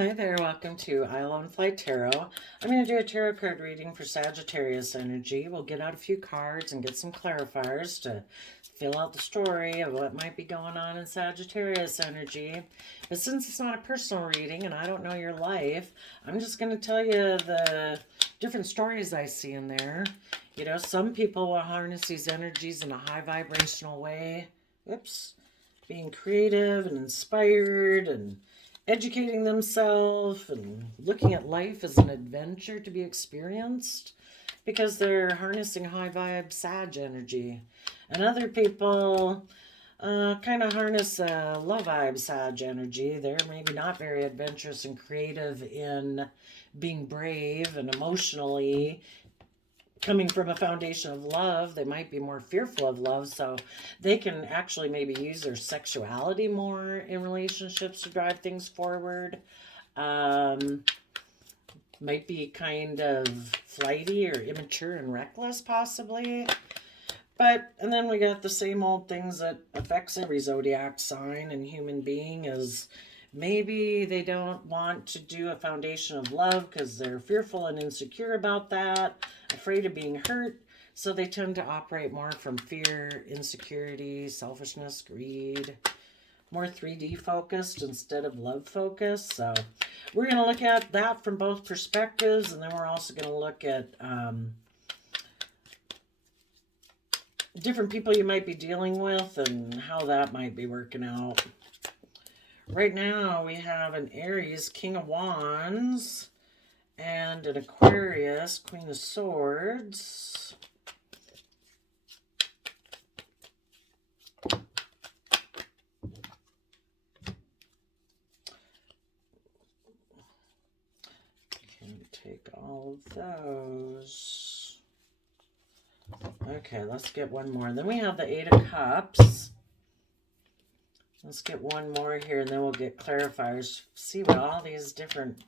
Hi there, welcome to I Alone Fly Tarot. I'm going to do a tarot card reading for Sagittarius energy. We'll get out a few cards and get some clarifiers to fill out the story of what might be going on in Sagittarius energy. But since it's not a personal reading and I don't know your life, I'm just going to tell you the different stories I see in there. You know, some people will harness these energies in a high vibrational way. Oops. Being creative and inspired and educating themselves and looking at life as an adventure to be experienced because they're harnessing high vibe Sag energy. And other people kind of harness low vibe Sag energy. They're maybe not very adventurous and creative in being brave and emotionally coming from a foundation of love. They might be more fearful of love, so they can actually maybe use their sexuality more in relationships to drive things forward. Might be kind of flighty or immature and reckless, possibly. And then we got the same old things that affects every zodiac sign and human being is maybe they don't want to do a foundation of love because they're fearful and insecure about that, afraid of being hurt. So they tend to operate more from fear, insecurity, selfishness, greed, more 3D focused instead of love focused. So we're going to look at that from both perspectives. And then we're also going to look at different people you might be dealing with and how that might be working out. Right now we have an Aries, King of Wands, and an Aquarius, Queen of Swords. Can take all of those. Okay, let's get one more. Then we have the Eight of Cups. Let's get one more here and then we'll get clarifiers. See what all these different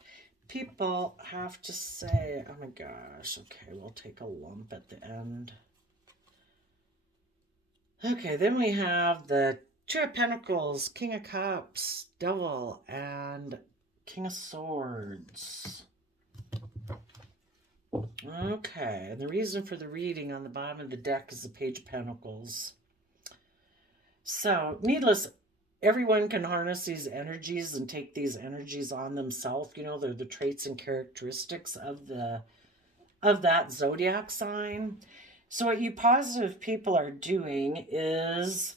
people have to say. Oh my gosh. Okay, we'll take a lump at the end. Okay, then we have the Two of Pentacles, King of Cups, Devil, and King of Swords. Okay, and the reason for the reading on the bottom of the deck is the Page of Pentacles. So, everyone can harness these energies and take these energies on themselves. You know, they're the traits and characteristics of that zodiac sign. So what you positive people are doing is,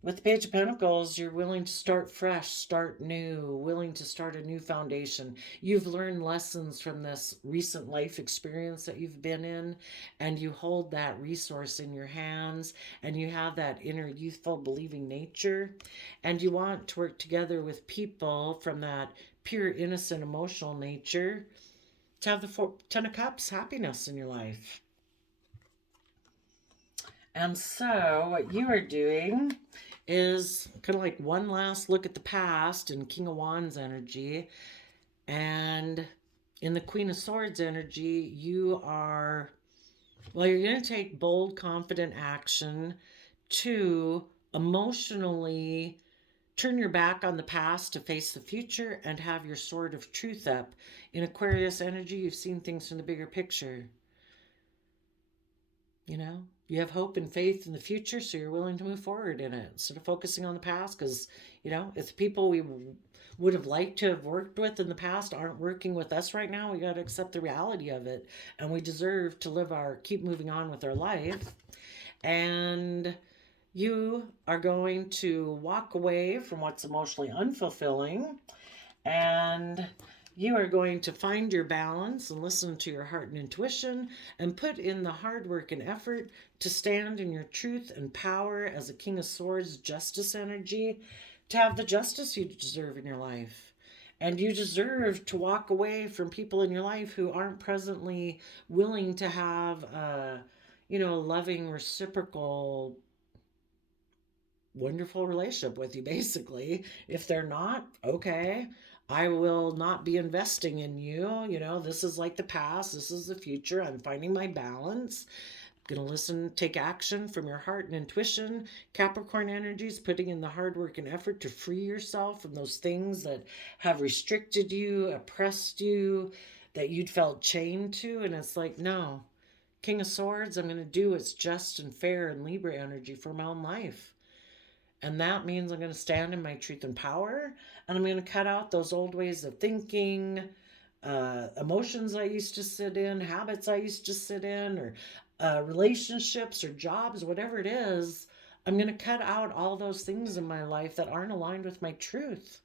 with the Page of Pentacles, you're willing to start fresh, start new, willing to start a new foundation. You've learned lessons from this recent life experience that you've been in, and you hold that resource in your hands, and you have that inner youthful believing nature, and you want to work together with people from that pure, innocent, emotional nature to have the Ten of Cups happiness in your life. And so what you are doing is kind of like one last look at the past in King of Wands energy. And in the Queen of Swords energy, you're going to take bold, confident action to emotionally turn your back on the past to face the future and have your sword of truth up. In Aquarius energy, you've seen things from the bigger picture. You know, you have hope and faith in the future, so you're willing to move forward in it instead of focusing on the past. Because, you know, if the people we would have liked to have worked with in the past aren't working with us right now, we got to accept the reality of it. And we deserve to keep moving on with our life. And you are going to walk away from what's emotionally unfulfilling, and you are going to find your balance and listen to your heart and intuition and put in the hard work and effort to stand in your truth and power as a King of Swords justice energy, to have the justice you deserve in your life. And you deserve to walk away from people in your life who aren't presently willing to have a, loving, reciprocal, wonderful relationship with you, basically. If they're not, okay, I will not be investing in you. You know, this is like the past, this is the future. I'm finding my balance. Going to listen, take action from your heart and intuition. Capricorn energies, putting in the hard work and effort to free yourself from those things that have restricted you, oppressed you, that you'd felt chained to. And it's like, no. King of Swords, I'm going to do what's just and fair and Libra energy for my own life. And that means I'm going to stand in my truth and power. And I'm going to cut out those old ways of thinking, emotions I used to sit in, habits I used to sit in, or relationships or jobs, whatever it is. I'm going to cut out all those things in my life that aren't aligned with my truth.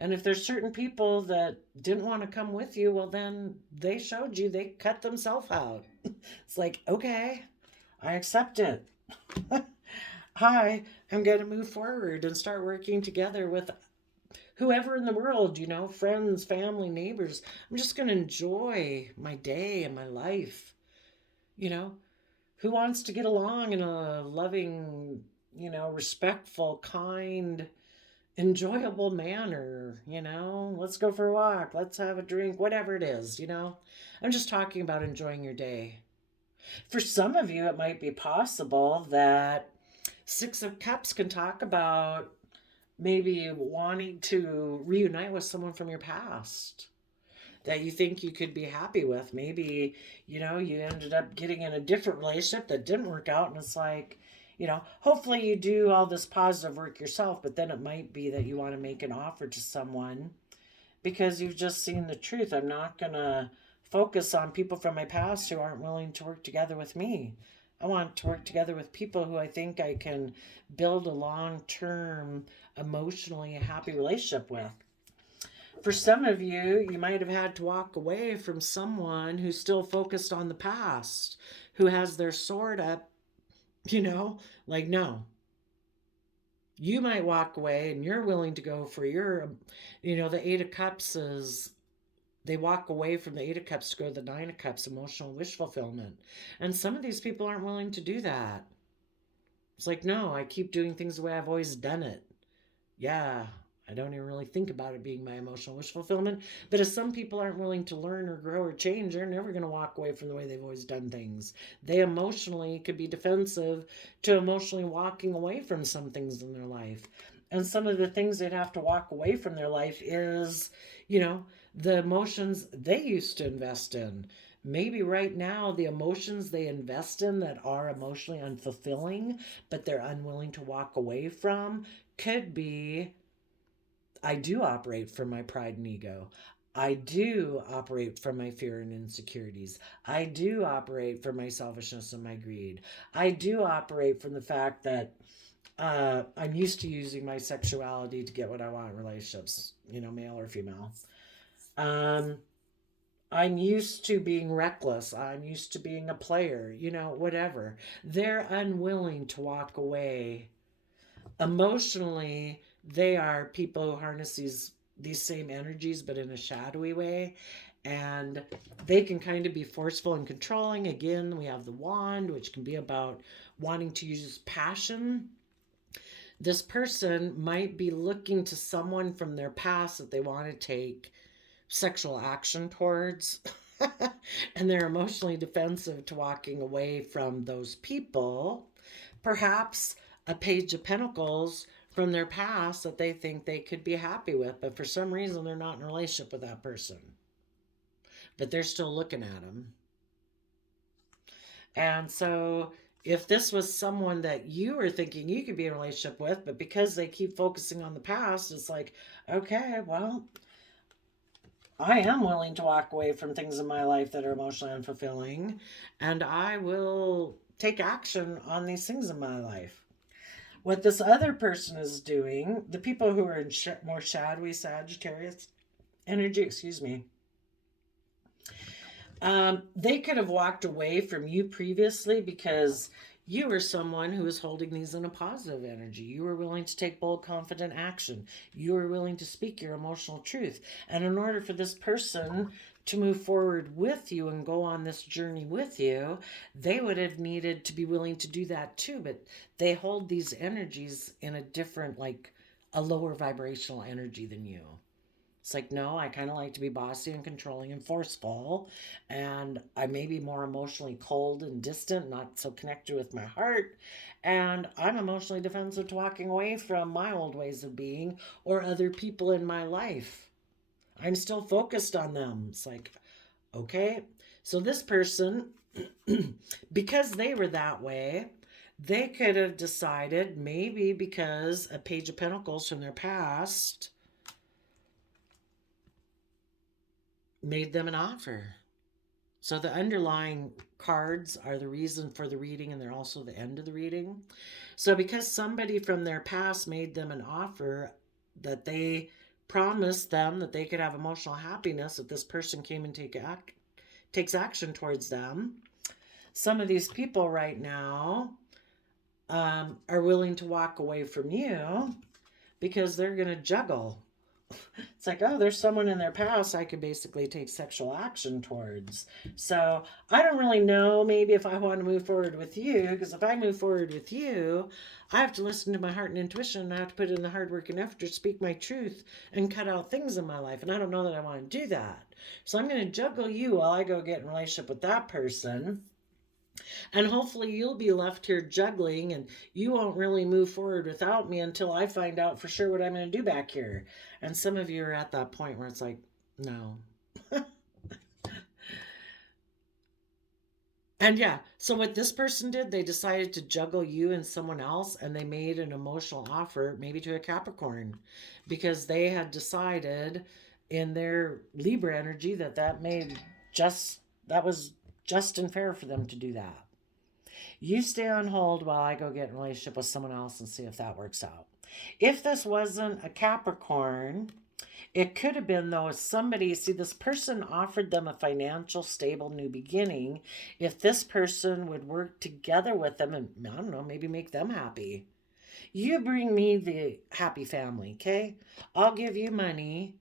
And if there's certain people that didn't want to come with you, well, then they showed you, they cut themselves out. It's like, okay, I accept it. Hi, I'm going to move forward and start working together with whoever in the world, friends, family, neighbors. I'm just going to enjoy my day and my life. Who wants to get along in a loving, respectful, kind, enjoyable manner? Let's go for a walk, let's have a drink, whatever it is. I'm just talking about enjoying your day. For some of you, it might be possible that Six of Cups can talk about maybe wanting to reunite with someone from your past that you think you could be happy with. Maybe, you ended up getting in a different relationship that didn't work out, and it's like, hopefully you do all this positive work yourself, but then it might be that you want to make an offer to someone because you've just seen the truth. I'm not going to focus on people from my past who aren't willing to work together with me. I want to work together with people who I think I can build a long-term, emotionally happy relationship with. For some of you, you might have had to walk away from someone who's still focused on the past, who has their sword up, like, no. You might walk away and you're willing to go for your, the Eight of Cups is, they walk away from the Eight of Cups to go to the Nine of Cups, emotional wish fulfillment. And some of these people aren't willing to do that. It's like, no, I keep doing things the way I've always done it. Yeah, I don't even really think about it being my emotional wish fulfillment. But if some people aren't willing to learn or grow or change, they're never going to walk away from the way they've always done things. They emotionally could be defensive to emotionally walking away from some things in their life. And some of the things they'd have to walk away from their life is, the emotions they used to invest in. Maybe right now the emotions they invest in that are emotionally unfulfilling, but they're unwilling to walk away from, could be, I do operate from my pride and ego. I do operate from my fear and insecurities. I do operate from my selfishness and my greed. I do operate from the fact that I'm used to using my sexuality to get what I want in relationships, male or female. I'm used to being reckless. I'm used to being a player, whatever. They're unwilling to walk away. Emotionally, they are people who harness these same energies, but in a shadowy way. And they can kind of be forceful and controlling. Again, we have the wand, which can be about wanting to use passion. This person might be looking to someone from their past that they want to take sexual action towards. And they're emotionally defensive to walking away from those people. Perhaps a Page of Pentacles from their past that they think they could be happy with, but for some reason they're not in a relationship with that person. But they're still looking at them. And so if this was someone that you were thinking you could be in a relationship with, but because they keep focusing on the past, it's like, okay, well, I am willing to walk away from things in my life that are emotionally unfulfilling, and I will take action on these things in my life. What this other person is doing, the people who are in more shadowy Sagittarius energy, they could have walked away from you previously because you were someone who was holding these in a positive energy. You were willing to take bold, confident action. You were willing to speak your emotional truth. And in order for this person to move forward with you and go on this journey with you, they would have needed to be willing to do that too. But they hold these energies in a different, like a lower vibrational energy than you. It's like, no, I kind of like to be bossy and controlling and forceful. And I may be more emotionally cold and distant, not so connected with my heart. And I'm emotionally defensive to walking away from my old ways of being or other people in my life. I'm still focused on them. It's like, okay. So this person, because they were that way, they could have decided, maybe because a Page of Pentacles from their past made them an offer. So the underlying cards are the reason for the reading, and they're also the end of the reading. So because somebody from their past made them an offer that they promised them that they could have emotional happiness if this person came and takes action towards them, some of these people right now are willing to walk away from you because they're going to juggle. It's like, oh, there's someone in their past I could basically take sexual action towards. So I don't really know maybe if I want to move forward with you, because if I move forward with you, I have to listen to my heart and intuition, and I have to put in the hard work and effort to speak my truth and cut out things in my life. And I don't know that I want to do that. So I'm going to juggle you while I go get in a relationship with that person. And hopefully you'll be left here juggling, and you won't really move forward without me until I find out for sure what I'm going to do back here. And some of you are at that point where it's like, no. And yeah, so what this person did, they decided to juggle you and someone else, and they made an emotional offer, maybe to a Capricorn, because they had decided in their Libra energy that was just and fair for them to do that. You stay on hold while I go get in a relationship with someone else and see if that works out. If this wasn't a Capricorn, it could have been, though, somebody, see, this person offered them a financial, stable new beginning. If this person would work together with them and, I don't know, maybe make them happy. You bring me the happy family, okay? I'll give you money.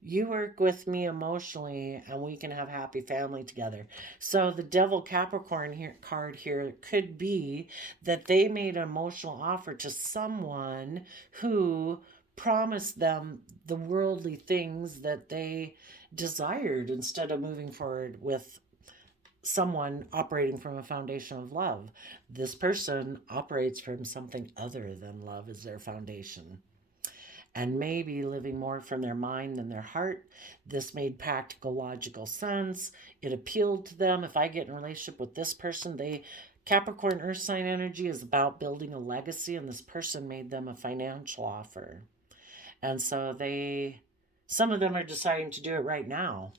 You work with me emotionally, and we can have happy family together. So the Devil Capricorn card here could be that they made an emotional offer to someone who promised them the worldly things that they desired instead of moving forward with someone operating from a foundation of love. This person operates from something other than love as their foundation, and maybe living more from their mind than their heart. This made practical, logical sense. It appealed to them. If I get in a relationship with this person, Capricorn Earth sign energy is about building a legacy, and this person made them a financial offer. And so some of them are deciding to do it right now.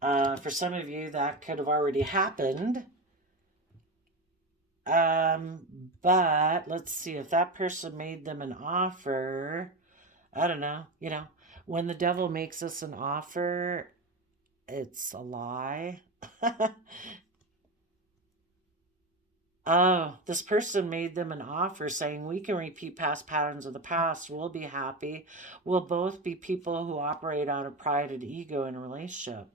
For some of you, that could have already happened. But let's see, if that person made them an offer, I don't know, when the devil makes us an offer, it's a lie. Oh, this person made them an offer saying, we can repeat past patterns of the past. We'll be happy. We'll both be people who operate out of pride and ego in a relationship.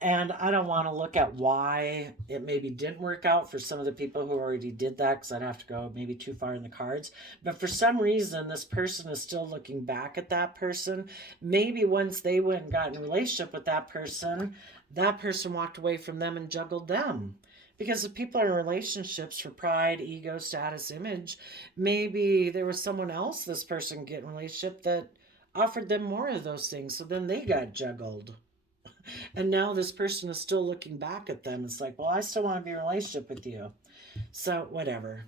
And I don't want to look at why it maybe didn't work out for some of the people who already did that, because I'd have to go maybe too far in the cards. But for some reason, this person is still looking back at that person. Maybe once they went and got in a relationship with that person walked away from them and juggled them. Because if people are in relationships for pride, ego, status, image, maybe there was someone else this person get in a relationship that offered them more of those things. So then they got juggled. And now this person is still looking back at them. It's like, well, I still want to be in a relationship with you. So whatever.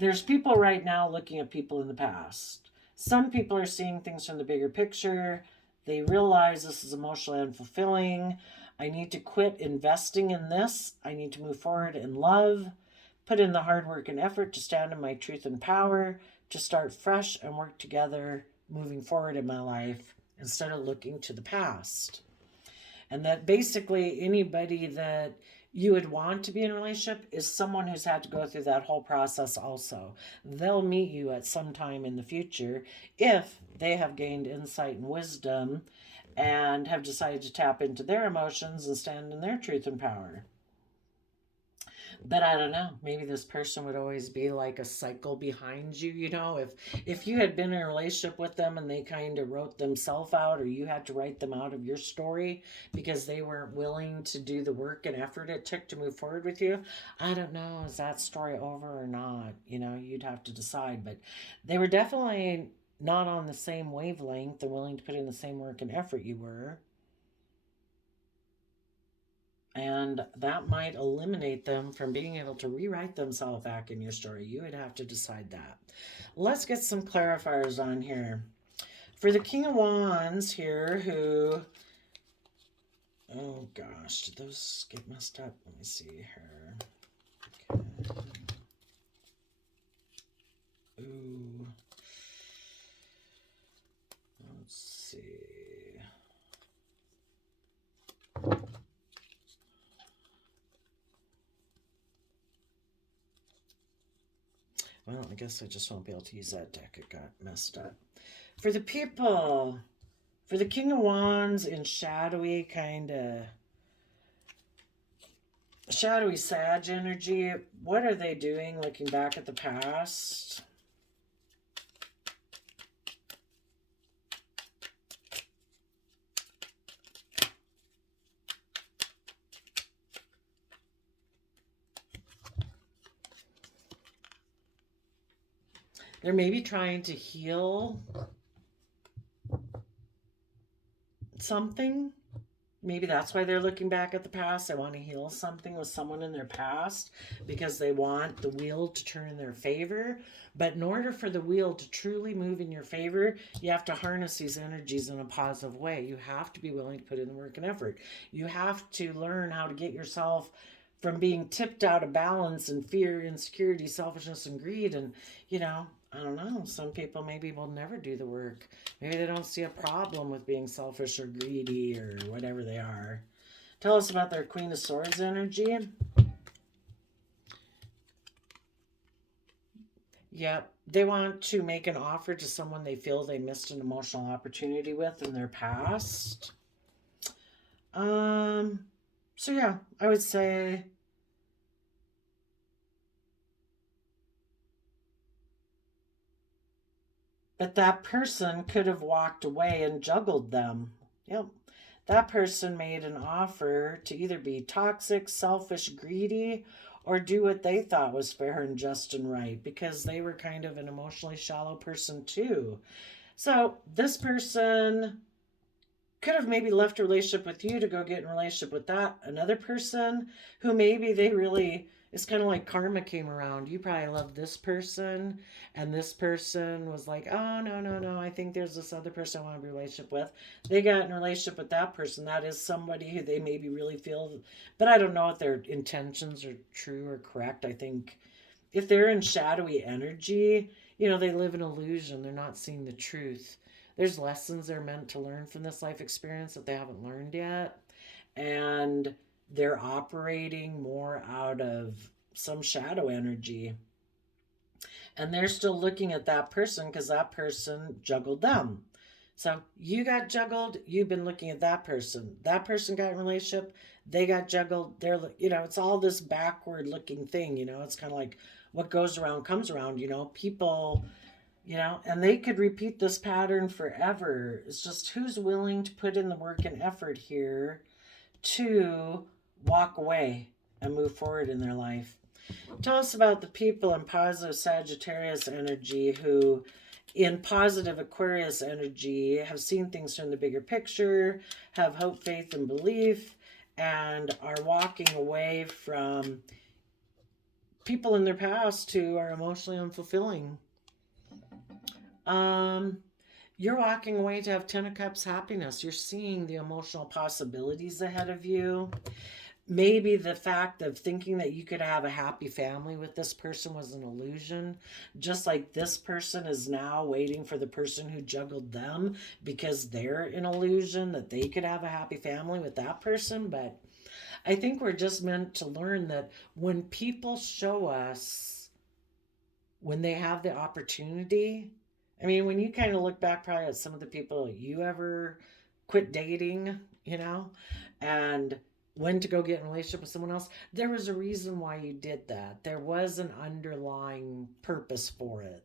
There's people right now looking at people in the past. Some people are seeing things from the bigger picture. They realize this is emotionally unfulfilling. I need to quit investing in this. I need to move forward in love, put in the hard work and effort to stand in my truth and power, to start fresh and work together moving forward in my life instead of looking to the past. And that basically anybody that you would want to be in a relationship is someone who's had to go through that whole process also. They'll meet you at some time in the future if they have gained insight and wisdom and have decided to tap into their emotions and stand in their truth and power. But I don't know. Maybe this person would always be like a cycle behind you. You know, if you had been in a relationship with them and they kind of wrote themselves out, or you had to write them out of your story because they weren't willing to do the work and effort it took to move forward with you, I don't know. Is that story over or not? You know, you'd have to decide. But they were definitely not on the same wavelength and willing to put in the same work and effort you were. And that might eliminate them from being able to rewrite themselves back in your story. You would have to decide that. Let's get some clarifiers on here. For the King of Wands here, who, oh gosh, did those get messed up? Let me see here. Okay. Ooh. Let's see. Well, I guess I just won't be able to use that deck. It got messed up. For the people, for the King of Wands in shadowy shadowy Sag energy, what are they doing looking back at the past? They're maybe trying to heal something. Maybe that's why they're looking back at the past. They want to heal something with someone in their past because they want the wheel to turn in their favor. But in order for the wheel to truly move in your favor, you have to harness these energies in a positive way. You have to be willing to put in the work and effort. You have to learn how to get yourself from being tipped out of balance and fear, insecurity, selfishness, and greed. And, you know, I don't know. Some people maybe will never do the work. Maybe they don't see a problem with being selfish or greedy or whatever they are. Tell us about their Queen of Swords energy. Yep. They want to make an offer to someone they feel they missed an emotional opportunity with in their past. So yeah, I would say that person could have walked away and juggled them. Yep. That person made an offer to either be toxic, selfish, greedy, or do what they thought was fair and just and right because they were kind of an emotionally shallow person too. So this person could have maybe left a relationship with you to go get in a relationship with that another person who maybe they really, it's kind of like karma came around. You probably love this person and this person was like, oh no no no, I think there's this other person I want to be in a relationship with. They got in a relationship with that person. That is somebody who they maybe really feel, but I don't know if their intentions are true or correct. I think if they're in shadowy energy, you know, they live in illusion. They're not seeing the truth. There's lessons they're meant to learn from this life experience that they haven't learned yet. And they're operating more out of some shadow energy. And they're still looking at that person because that person juggled them. So you got juggled, you've been looking at that person. That person got in a relationship, they got juggled. They're, you know, it's all this backward looking thing, you know, it's kind of like what goes around comes around, you know, people, you know, and they could repeat this pattern forever. It's just who's willing to put in the work and effort here to walk away and move forward in their life. Tell us about the people in positive Sagittarius energy who, in positive Aquarius energy, have seen things from the bigger picture, have hope, faith, and belief, and are walking away from people in their past who are emotionally unfulfilling. You're walking away to have 10 of Cups happiness. You're seeing the emotional possibilities ahead of you. Maybe the fact of thinking that you could have a happy family with this person was an illusion. Just like this person is now waiting for the person who juggled them because they're an illusion that they could have a happy family with that person. But I think we're just meant to learn that when people show us, when they have the opportunity, I mean, when you kind of look back probably at some of the people you ever quit dating, you know, and when to go get in a relationship with someone else, there was a reason why you did that. There was an underlying purpose for it.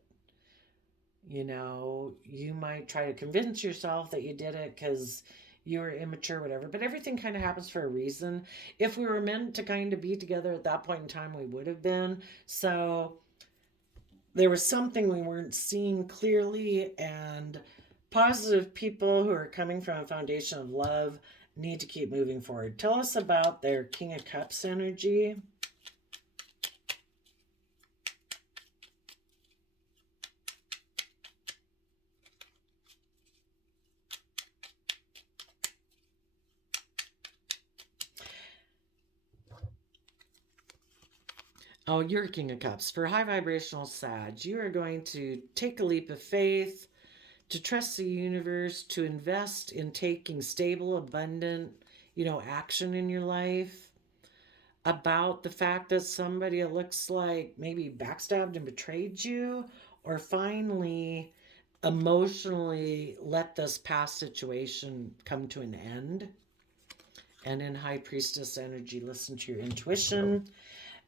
You know, you might try to convince yourself that you did it because you were immature, whatever, but everything kind of happens for a reason. If we were meant to kind of be together at that point in time, we would have been. So there was something we weren't seeing clearly, and positive people who are coming from a foundation of love need to keep moving forward. Tell us about their King of Cups energy. Oh, you're King of Cups. For high vibrational Sag, you are going to take a leap of faith, to trust the universe, to invest in taking stable, abundant, action in your life. About the fact that somebody, it looks like, maybe backstabbed and betrayed you, or finally emotionally let this past situation come to an end. And in High Priestess energy, listen to your intuition.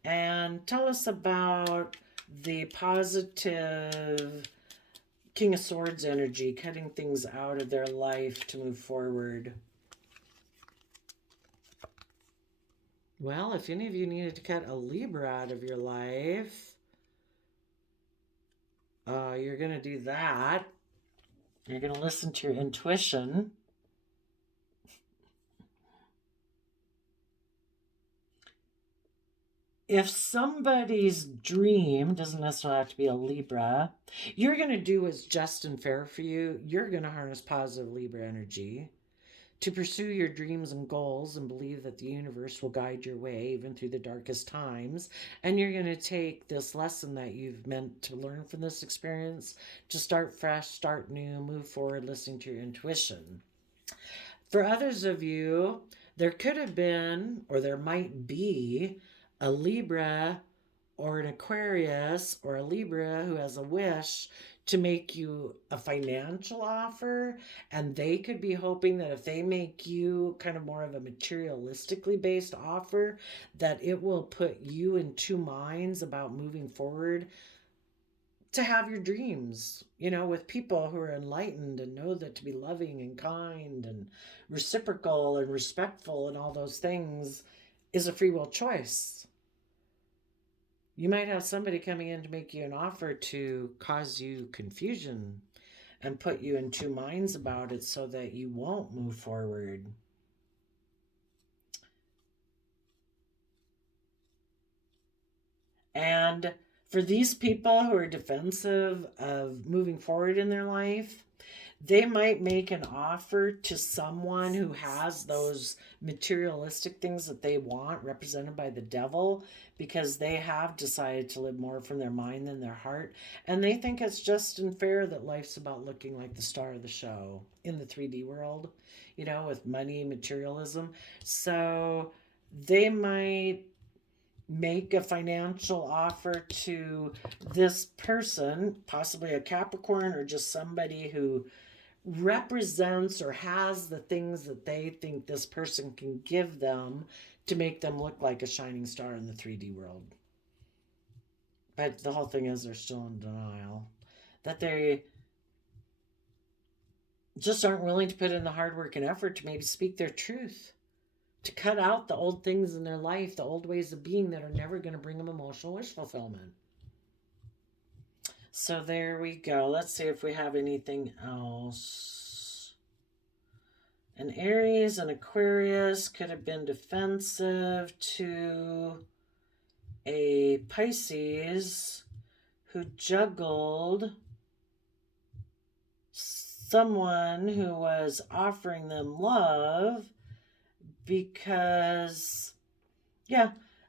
And tell us about the positive King of Swords energy, cutting things out of their life to move forward. Well, if any of you needed to cut a Libra out of your life, you're going to do that. You're going to listen to your intuition. If somebody's dream doesn't necessarily have to be a Libra, you're going to do what's just and fair for you. You're going to harness positive Libra energy to pursue your dreams and goals and believe that the universe will guide your way even through the darkest times. And you're going to take this lesson that you've meant to learn from this experience to start fresh, start new, move forward, listening to your intuition. For others of you, there could have been, or there might be, a Libra or an Aquarius or a Libra who has a wish to make you a financial offer, and they could be hoping that if they make you kind of more of a materialistically based offer, that it will put you in two minds about moving forward to have your dreams, with people who are enlightened and know that to be loving and kind and reciprocal and respectful and all those things is a free will choice. You might have somebody coming in to make you an offer to cause you confusion and put you in two minds about it so that you won't move forward. And for these people who are defensive of moving forward in their life, they might make an offer to someone who has those materialistic things that they want, represented by the devil, because they have decided to live more from their mind than their heart. And they think it's just and fair that life's about looking like the star of the show in the 3D world, with money, materialism. So they might make a financial offer to this person, possibly a Capricorn or just somebody who represents or has the things that they think this person can give them to make them look like a shining star in the 3D world. But the whole thing is they're still in denial. That they just aren't willing to put in the hard work and effort to maybe speak their truth. To cut out the old things in their life, the old ways of being that are never going to bring them emotional wish fulfillment. So there we go. Let's see if we have anything else. An Aries and Aquarius could have been defensive to a Pisces who juggled someone who was offering them love because,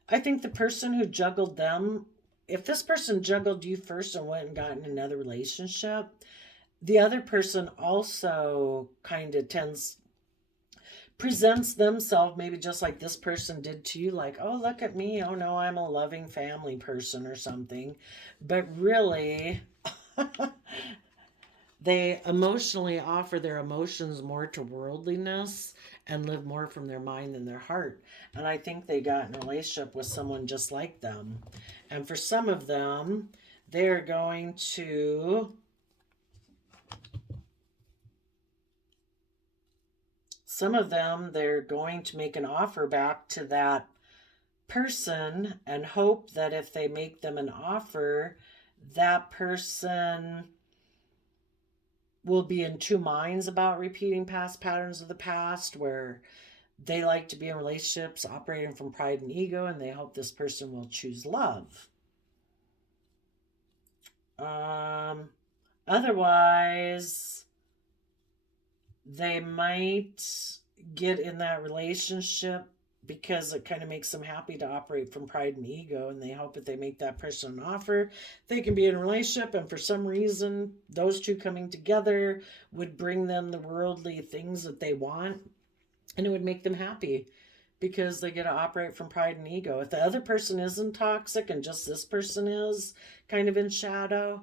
I think the person who juggled them, if this person juggled you first and went and got in another relationship, the other person also kind of presents themselves maybe just like this person did to you, like, oh, look at me, oh no, I'm a loving family person or something. But really, they emotionally offer their emotions more to worldliness and live more from their mind than their heart. And I think they got in a relationship with someone just like them. And for some of them, they're going to they're going to make an offer back to that person and hope that if they make them an offer, that person will be in two minds about repeating past patterns of the past, where they like to be in relationships operating from pride and ego, and they hope this person will choose love. Otherwise, they might get in that relationship because it kind of makes them happy to operate from pride and ego, and they hope if they make that person an offer, they can be in a relationship, and for some reason those two coming together would bring them the worldly things that they want, and it would make them happy because they get to operate from pride and ego. If the other person isn't toxic and just this person is kind of in shadow,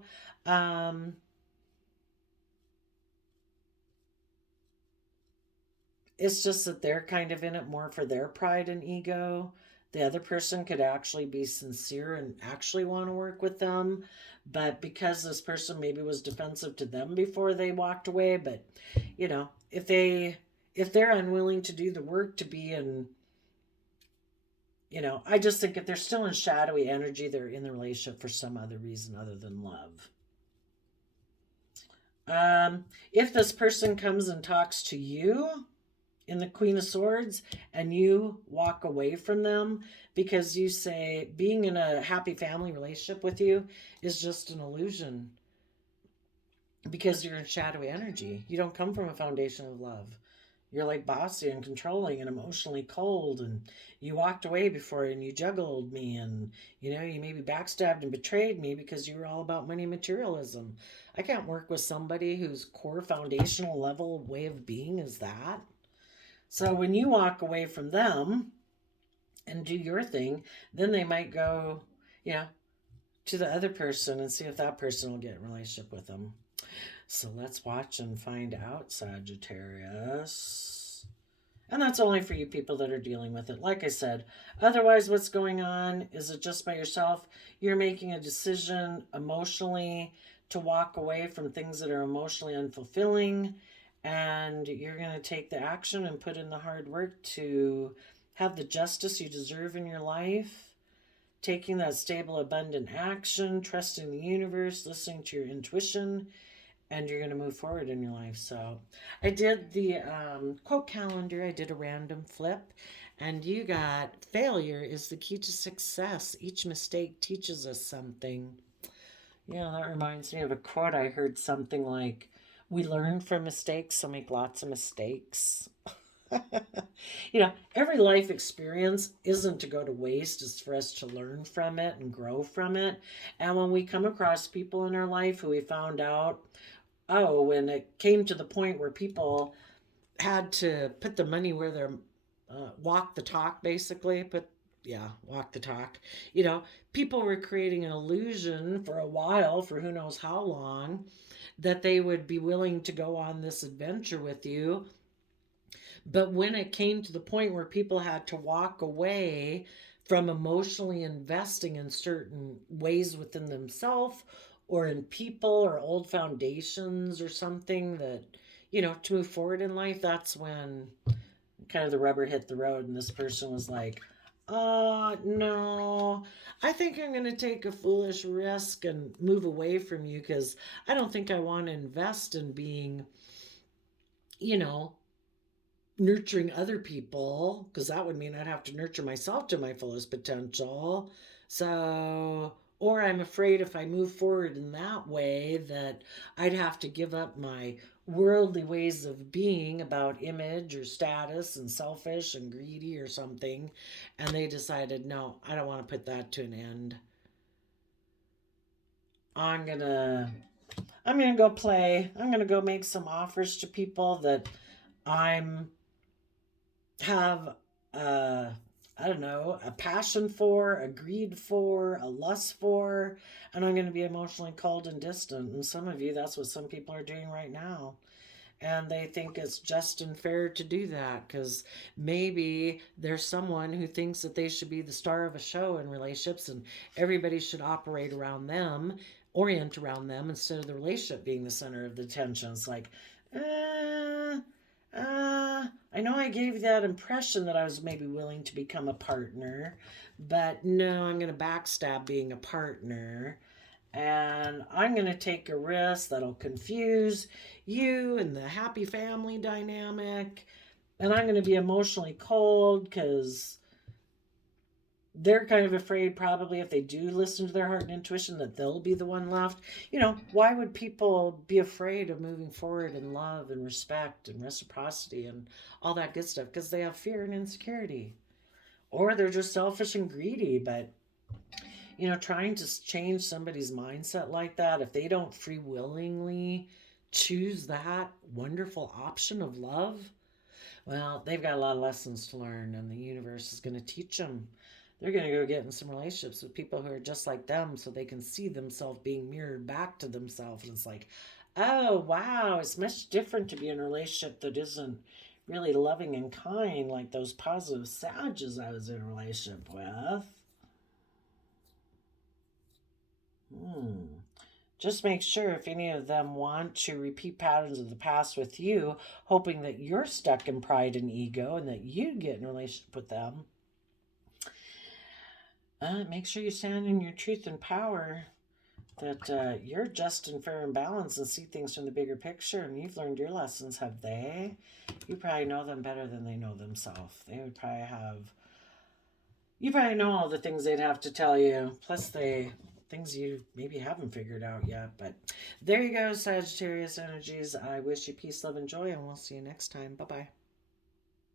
it's just that they're kind of in it more for their pride and ego. The other person could actually be sincere and actually want to work with them, but because this person maybe was defensive to them before they walked away, but you know, if they're unwilling to do the work to be in, I just think if they're still in shadowy energy, they're in the relationship for some other reason other than love. If this person comes and talks to you in the Queen of Swords and you walk away from them because you say being in a happy family relationship with you is just an illusion, because you're in shadowy energy. You don't come from a foundation of love. You're like bossy and controlling and emotionally cold, and you walked away before and you juggled me, and you maybe backstabbed and betrayed me because you were all about money materialism. I can't work with somebody whose core foundational level way of being is that. So when you walk away from them and do your thing, then they might go, to the other person and see if that person will get in a relationship with them. So let's watch and find out, Sagittarius. And that's only for you people that are dealing with it. Like I said, otherwise, what's going on is it just by yourself? You're making a decision emotionally to walk away from things that are emotionally unfulfilling, and you're going to take the action and put in the hard work to have the justice you deserve in your life, taking that stable, abundant action, trusting the universe, listening to your intuition, and you're going to move forward in your life. So I did the quote calendar. I did a random flip, and you got failure is the key to success. Each mistake teaches us something. Yeah, that reminds me of a quote I heard, something like, we learn from mistakes, so make lots of mistakes. Every life experience isn't to go to waste, it's for us to learn from it and grow from it. And when we come across people in our life who we found out, when it came to the point where people had to put the money where their walk the talk, basically, walk the talk. People were creating an illusion for a while, for who knows how long, that they would be willing to go on this adventure with you. But when it came to the point where people had to walk away from emotionally investing in certain ways within themselves or in people or old foundations or something that, to move forward in life, that's when kind of the rubber hit the road, and this person was like, no, I think I'm going to take a foolish risk and move away from you because I don't think I want to invest in being, nurturing other people, because that would mean I'd have to nurture myself to my fullest potential. So, or I'm afraid if I move forward in that way that I'd have to give up my worldly ways of being about image or status and selfish and greedy or something. And they decided, no, I don't want to put that to an end. I'm gonna go play. I'm gonna go make some offers to people that I'm have I don't know, a passion for, a greed for, a lust for, and I'm going to be emotionally cold and distant. And some of you, that's what some people are doing right now. And they think it's just and fair to do that because maybe there's someone who thinks that they should be the star of a show in relationships and everybody should operate around them, orient around them instead of the relationship being the center of the attention. It's like, uh, I know I gave that impression that I was maybe willing to become a partner, but no, I'm going to backstab being a partner. And I'm going to take a risk that'll confuse you and the happy family dynamic. And I'm going to be emotionally cold because they're kind of afraid, probably, if they do listen to their heart and intuition, that they'll be the one left. You know, why would people be afraid of moving forward in love and respect and reciprocity and all that good stuff? Because they have fear and insecurity. Or they're just selfish and greedy. But, you know, trying to change somebody's mindset like that, if they don't free willingly choose that wonderful option of love, well, they've got a lot of lessons to learn, and the universe is going to teach them. They're going to go get in some relationships with people who are just like them so they can see themselves being mirrored back to themselves. And it's like, oh, wow, it's much different to be in a relationship that isn't really loving and kind like those positive Sages I was in a relationship with. Just make sure if any of them want to repeat patterns of the past with you, hoping that you're stuck in pride and ego and that you get in a relationship with them. Make sure you stand in your truth and power, that you're just and fair and balanced and see things from the bigger picture, and you've learned your lessons, have they? You probably know them better than they know themselves. They would probably have, you probably know all the things they'd have to tell you, plus things you maybe haven't figured out yet. But there you go, Sagittarius energies. I wish you peace, love, and joy, and we'll see you next time. Bye-bye.